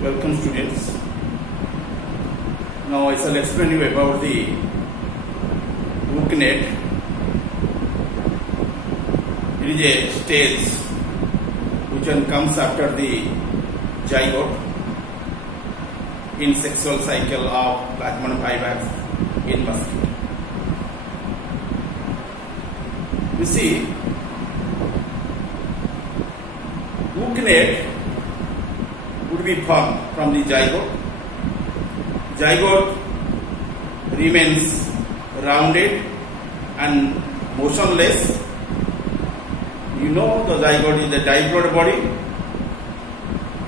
Welcome students. Now I shall explain you about the ookinete. It is a stage which one comes after the zygote in sexual cycle of plasmodium vivax in mosquito. You see, ookinete would be formed from the zygote. Zygote remains rounded and motionless. You know the zygote is a diploid body.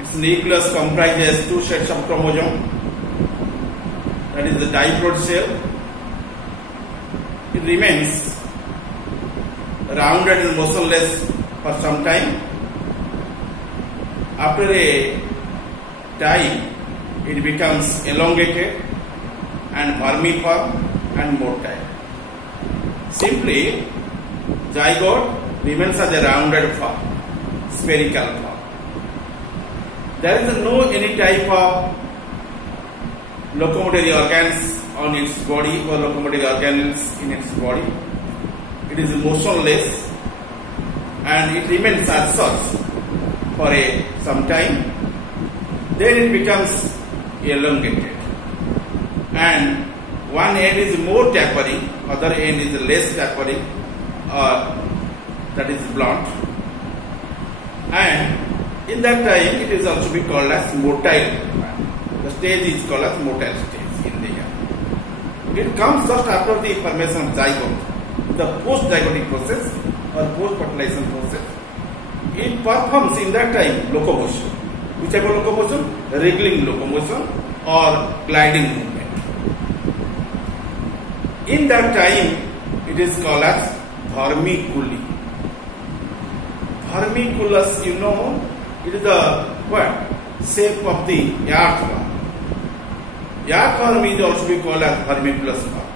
Its nucleus comprises two sets of chromosomes. That is the diploid cell. It remains rounded and motionless for some time. After a time, it becomes elongated and vermiform and motile. Simply, zygote remains as a rounded form, spherical form. There is no any type of locomotory organs on its body or locomotory organs in its body. It is motionless and it remains as such for some time. Then it becomes elongated, and one end is more tapering, other end is less tapering, that is blunt, and in that time it is also be called as motile. The stage is called as motile stage in the year. It comes just after the formation of zygote, the post-zygotic process or post-fertilization process. It performs in that time locomotion. Which type of locomotion? Wriggling locomotion or gliding movement. In that time, it is called as vermiculi. Vermiculus, you know, it is the what? Shape of the earthworm. Earthworm is also be called as vermiculus form.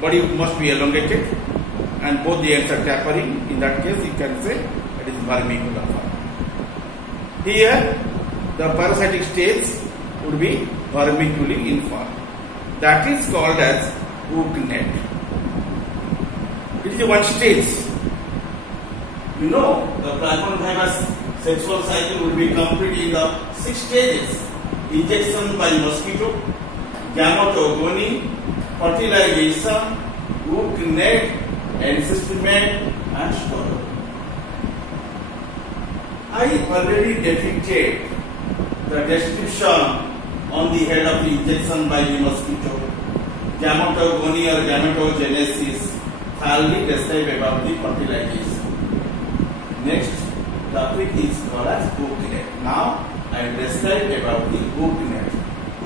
Body must be elongated and both the ends are tapering. In that case, you can say it is vermicular form. Here, the parasitic stage would be vermiculi in form. That is called as ookinete. It is one stage. You know, the plasmodium vivax sexual cycle will be completed in the 6 stages: injection by mosquito, gametogony, fertilization, ookinete, encystment, and storage. I already depicted the description on the head of the injection by the mosquito. Gametogony or gametogenesis, thoroughly described about the fertilization. Next topic is called as ookinete. Now I describe about the ookinete,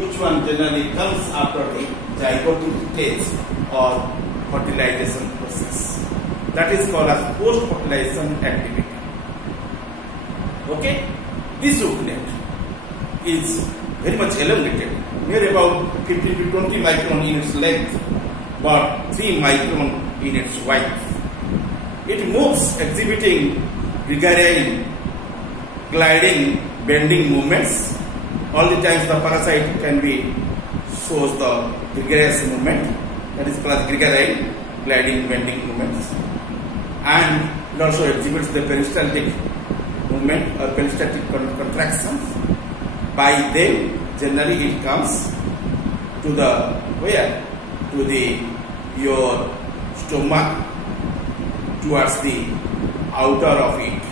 which one generally comes after the zygotic stage or fertilization process. That is called as post-fertilization activity. Okay, this ookinete is very much elongated, near about 15 to 20 micron in its length, but 3 micron in its width. It moves exhibiting gregarious, gliding, bending movements. All the times the parasite can be shows the gregarious movement, that is called gregarious, gliding, bending movements, and it also exhibits the peristaltic movement or peristaltic contractions. By them, generally it comes to the where? To the your stomach, towards the outer of it.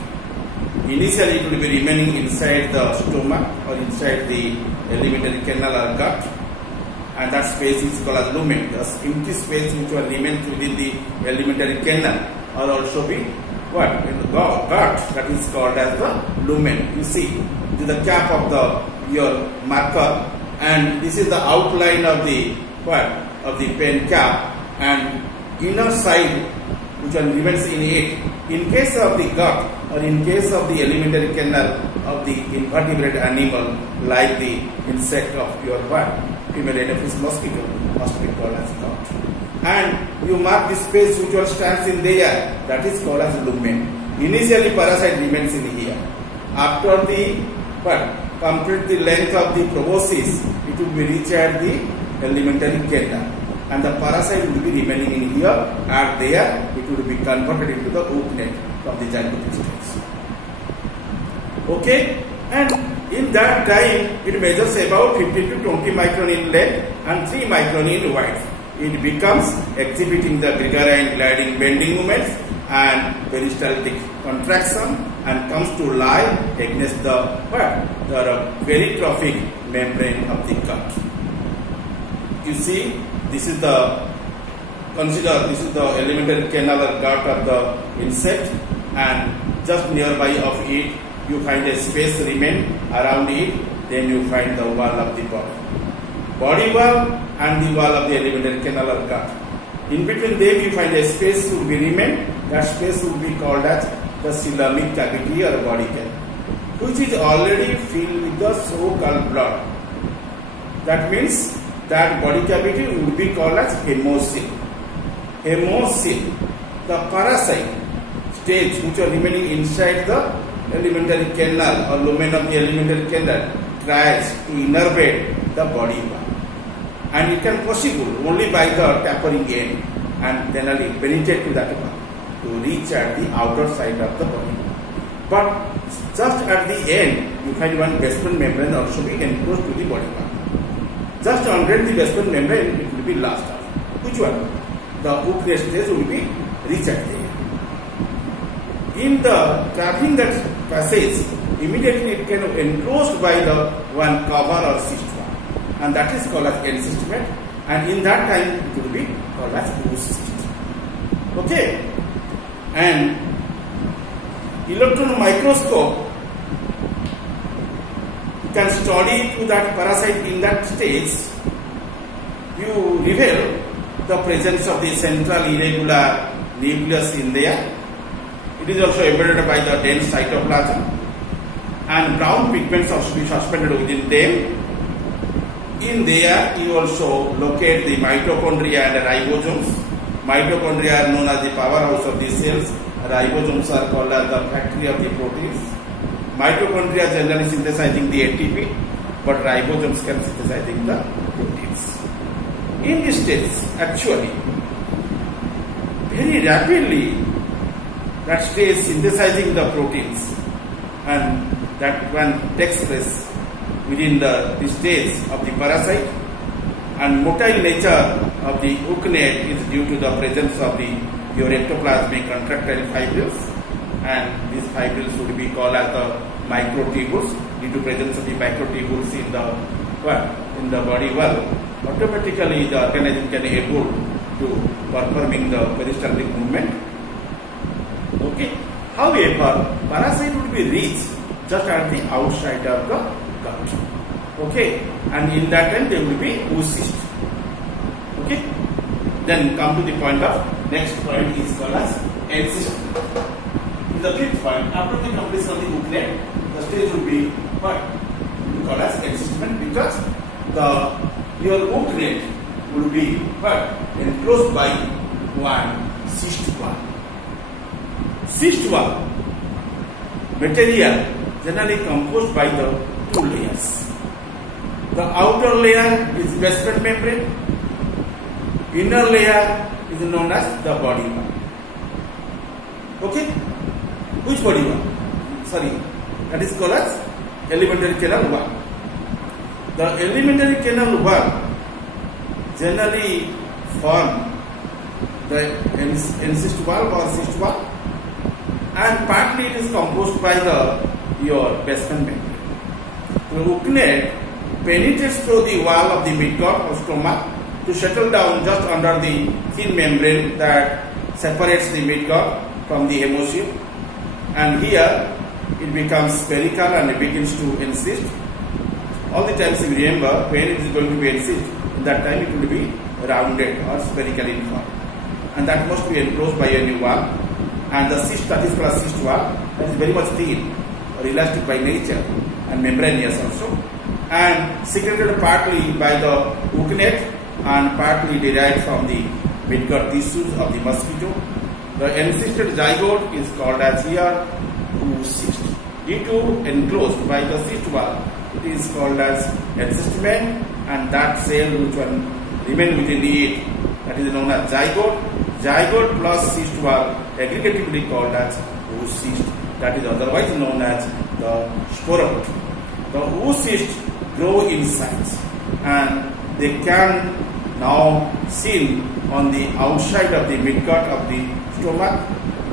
Initially it will be remaining inside the stomach or inside the alimentary canal or gut, and that space is called as lumen. The empty space which will remain within the alimentary canal or also be what? In the gut, that is called as the lumen. You see, this is the cap of your marker, and this is the outline of the what? Of the pen cap, and inner side which one remains in it. In case of the gut or in case of the alimentary canal of the invertebrate animal like the insect of your what? Female anopheles mosquito must be called as gut. And you mark the space which one stands in there, that is called as lumen. Initially parasite remains in here. After the complete the length of the proboscis, it will be reached at the elementary canal, and the parasite will be remaining in here, and there it will be converted into the ookinete from the zygotic stage. Okay, and in that time it measures about 15 to 20 micron in length and 3 micron in width. It becomes exhibiting the gregarian gliding bending movements and peristaltic contraction, and comes to lie against the peritrophic membrane of the gut. You see, this is the elementary canal or gut of the insect, and just nearby of it you find a space remain around it, then you find the wall of the body wall and the wall of the elementary canal or gut. In between them you find a space will be remain. That space will be called as the coelomic cavity or body canal, which is already filled with the so-called blood. That means that body cavity would be called as hemocoel. Hemocoel, the parasite stage which are remaining inside the elementary canal or lumen of the elementary canal, tries to innervate the body wall, and it can possible only by the tapering end and then penetrate to that wall to reach at the outer side of the body. But just at the end you find one basement membrane also be enclosed to the body wall. Just under the basement membrane it will be last off. Which one? The ookinete stage will be reached at the end. In the traveling that passage, immediately it can be enclosed by the one cover or cyst wall, and that is called as encystment, and in that time it will be called as oocyst. Okay, and electron microscope you can study to that parasite in that stage. You reveal the presence of the central irregular nucleus in there. It is also embedded by the dense cytoplasm, and brown pigments also be suspended within them. In there you also locate the mitochondria and ribosomes. Mitochondria are known as the powerhouse of the cells. Ribosomes are called as the factory of the proteins. Mitochondria generally synthesizing the ATP, but ribosomes can synthesizing the proteins. In this stage, actually, very rapidly, that stage synthesizing the proteins, and that one takes place within the stage of the parasite, and motile nature of the ookinete is due to the presence of the your ectoplasmic contractile fibrils, and these fibrils would be called as the microtubules due to presence of the microtubules in the body wall. Automatically the organism can able to performing the peristaltic movement. Okay. However, parasite would be reached just at the outside of the gut. Okay, and in that time there will be oocyst. Okay. Then come to the point of next point is called as encystment. In the fifth point, after the completion of the ookinete, the stage will be what we call as encystment, because your ookinete will be enclosed by one cyst wall. Cyst wall material generally composed by the two layers. The outer layer is basement membrane. Inner layer is known as the body wall. Okay? Which body wall? Sorry, that is called as elementary canal wall. The elementary canal wall generally form the encyst wall or cyst wall, and partly it is composed by your basement membrane. The ookinete penetrates through the wall of the midgut or stomach to settle down just under the thin membrane that separates the midgut from the hemocoel, and here it becomes spherical and it begins to encysst. All the times you remember, when it is going to be encysted, in that time it will be rounded or spherical in form, and that must be enclosed by a new wall. And the cyst, that is called a cyst wall, that is very much thin or elastic by nature and membranous also, and secreted partly by the ookinete and partly derived from the midgut tissues of the mosquito. The encysted zygote is called as here oocyst. Due to enclosed by the cyst wall, is called as encystment, and that cell which one remain within it, that is known as zygote. Zygote plus cyst were aggregatively called as oocyst, that is otherwise known as the sporoid. The oocyst grow in size and they can now seen on the outside of the midgut of the stomach,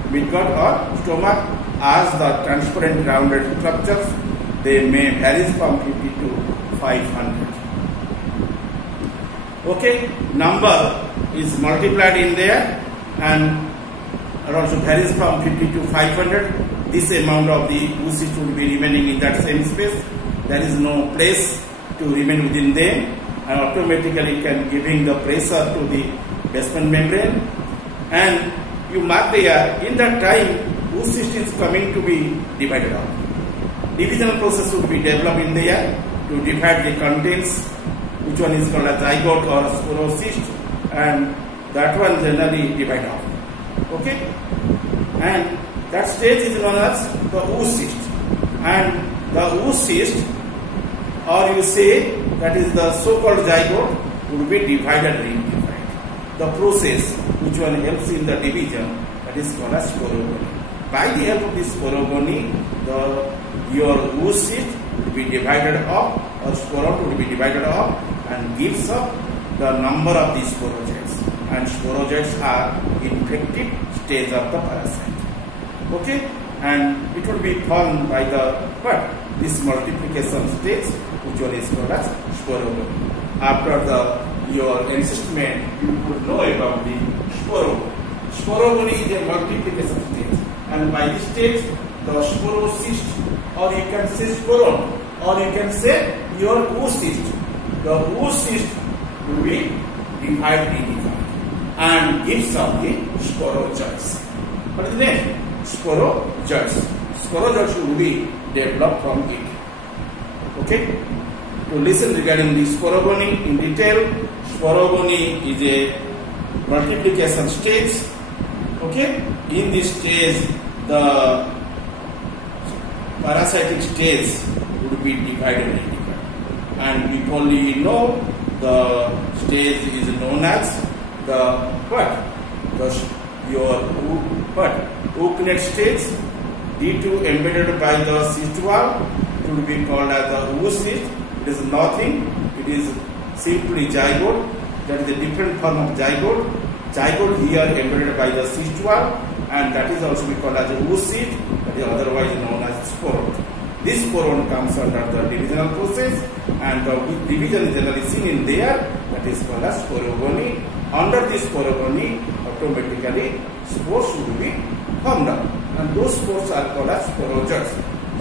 midgut or stomach, as the transparent rounded structures. They may vary from 50 to 500. Okay, number is multiplied in there and also varies from 50 to 500. This amount of the oocyst will be remaining in that same space. There is no place to remain within them, and automatically can giving the pressure to the basement membrane. And you mark there, in that time oocyst is coming to be divided out. Divisional process would be developed in there to divide the contents, which one is called a zygote or sporocyst, and that one generally divide out. Okay, and that stage is known as the oocyst, and the oocyst, or you say that is the so-called zygote, would be divided and redivided. The process which one helps in the division, that is called as sporogony. By the help of this sporogony, your oocyst will be divided up, or sporoid will be divided up and gives up the number of these sporozoites, and sporozoites are infective stage of the parasite. Okay, and it will be formed by this multiplication stage, which one is called as sporogony. After your encystment, you would know about the sporogony. Sporogony is a multiplication stage, and by this stage, the sporocyst, or you can say sporoid, or you can say your oocyst. The oocyst will be divided and gives up the sporozoites. What is the name? Sporozoites. Sporozoites will be developed from it. Okay? To listen regarding the sporogony in detail, sporogony is a multiplication stage. Okay? In this stage, the parasitic stage would be divided and we only know the stage is known as the ookinete stage. D2 embedded by the cyst wall would be called as the oocyst. It is nothing, it is simply zygote. That is a different form of zygote. Zygote here embedded by the cyst wall, and that is also be called as a oocyst, that is otherwise known as sporoid. This sporoid comes under the divisional process, and the division is generally seen in there, that is called as sporogony. Under this sporogony, automatically spores will be formed up, and those spores are called as sporozoites.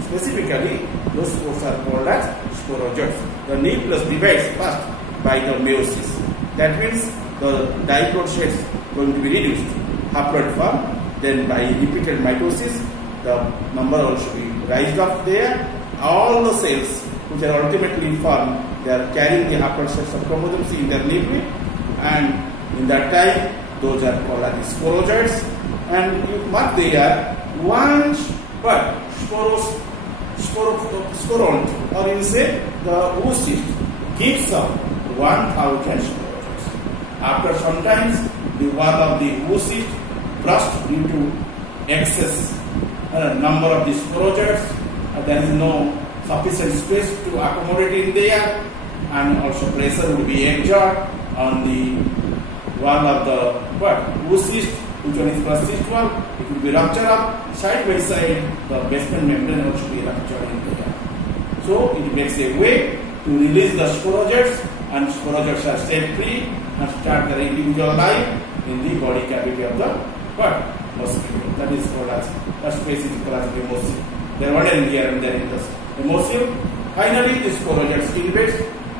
Specifically, those spores are called as sporozoites. The nucleus divides first by the meiosis. That means the diploid sets going to be reduced, haploid form. Then by repeated mitosis, the number also be raised up there. All the cells which are ultimately formed, they are carrying the haploid sets of chromosomes in their nuclei, and in that time, those are called as sporozoites. And you mark there one sporoid, or you say the oocyst gives up 1,000 sporozoites. After some time, the wall of the oocyst burst due to excess number of the sporozoites. There is no sufficient space to accommodate in there, and also pressure will be exerted on the wall of the oocyst, which one is cyst wall. It will be ruptured up side by side. The basement membrane also be ruptured in there. So it makes a way to release the sporozoites, and sporozoites are set free and start their individual life in the body cavity of the mosquito. That is called as, that space is called as hemocoel. There are one in here and there in the hemocoel. Finally, the sporozoites invades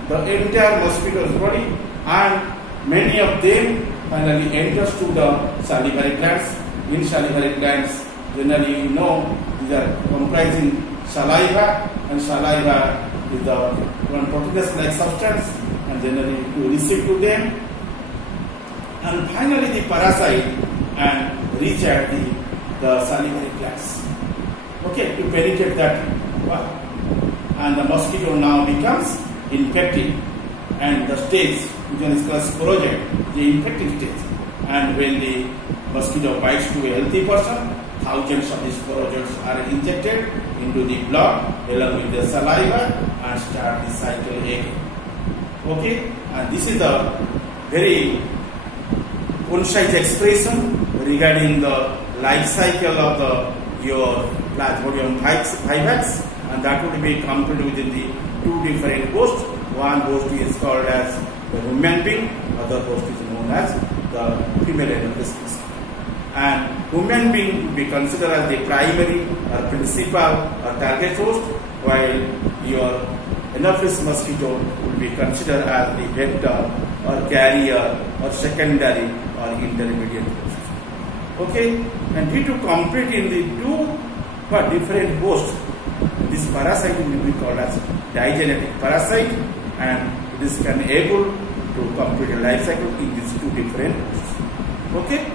the entire mosquito's body, and many of them finally enters to the salivary glands. In salivary glands, generally you know these are comprising saliva, and saliva is the one proteinous-like substance, and generally you receive to them. And finally, the parasite and reach at the salivary glands. Okay, to penetrate that and the mosquito now becomes infected, and the stage which is called sporogenic, the infected stage. And when the mosquito bites to a healthy person, thousands of these sporozoids are injected into the blood along with the saliva and start the cycle again. Okay, and this is the very concise expression regarding the life cycle of your plasmodium vivax, and that would be completed within the two different hosts. One host is called as the human being, other host is known as the female anaphysis. And human being would be considered as the primary or principal or target host, while your anaphysis mosquito would be considered as the vector or carrier or secondary or intermediate host. Okay, and due to complete in the two different hosts, this parasite will be called as digenetic parasite, and it is able to complete a life cycle in these two different hosts. Okay.